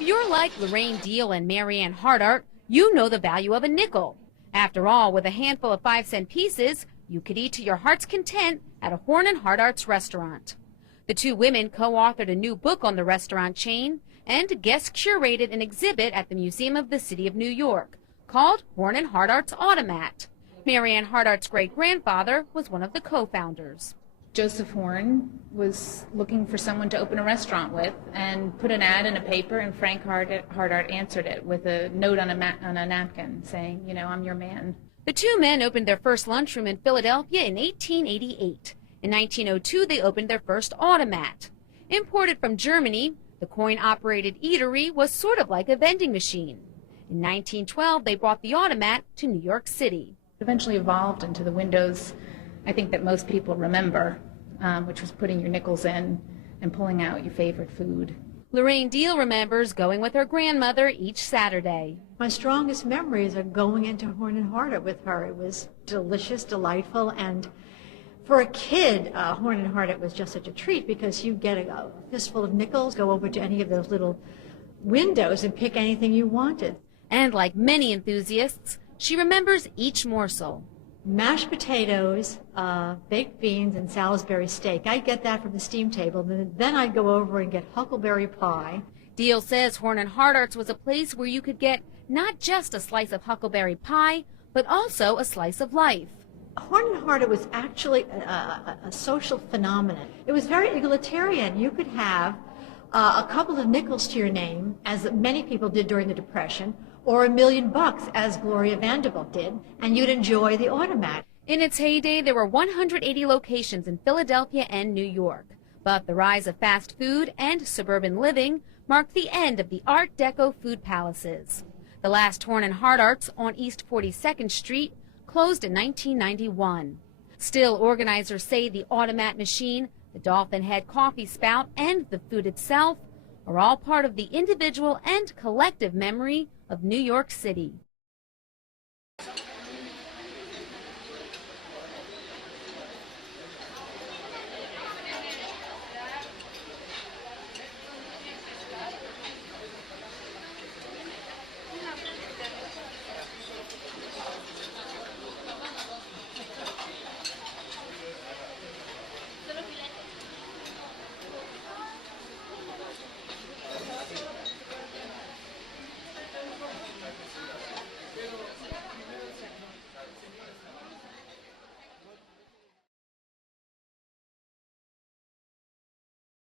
If you're like Lorraine Deal and Marianne Hardart, you know the value of a nickel. After all, with a handful of 5-cent pieces, you could eat to your heart's content at a Horn and Hardart's restaurant. The two women co-authored a new book on the restaurant chain and guest curated an exhibit at the Museum of the City of New York called Horn and Hardart's Automat. Marianne Hardart's great-grandfather was one of the co-founders. Joseph Horn was looking for someone to open a restaurant with and put an ad in a paper, and Frank Hardart answered it with a note on a napkin saying, you know, I'm your man. The two men opened their first lunchroom in Philadelphia in 1888. In 1902, they opened their first Automat. Imported from Germany, the coin-operated eatery was sort of like a vending machine. In 1912, they brought the Automat to New York City. It eventually evolved into the windows, I think, that most people remember, which was putting your nickels in and pulling out your favorite food. Lorraine Deal remembers going with her grandmother each Saturday. My strongest memories are going into Horn and Hardart with her. It was delicious, delightful, and for a kid, Horn and Hardart was just such a treat because you get a fistful of nickels, go over to any of those little windows and pick anything you wanted. And like many enthusiasts, she remembers each morsel. Mashed potatoes, baked beans, and Salisbury steak. I'd get that from the steam table, and then I'd go over and get huckleberry pie. Deal says Horn and Hardart's was a place where you could get not just a slice of huckleberry pie, but also a slice of life. Horn and Hardart was actually a social phenomenon. It was very egalitarian. You could have a couple of nickels to your name, as many people did during the Depression, or $1 million, as Gloria Vanderbilt did, and you'd enjoy the Automat. In its heyday, there were 180 locations in Philadelphia and New York. But the rise of fast food and suburban living marked the end of the Art Deco food palaces. The last Horn and Hardart's on East 42nd Street closed in 1991. Still, organizers say the Automat machine, the Dolphin Head coffee spout, and the food itself are all part of the individual and collective memory of New York City.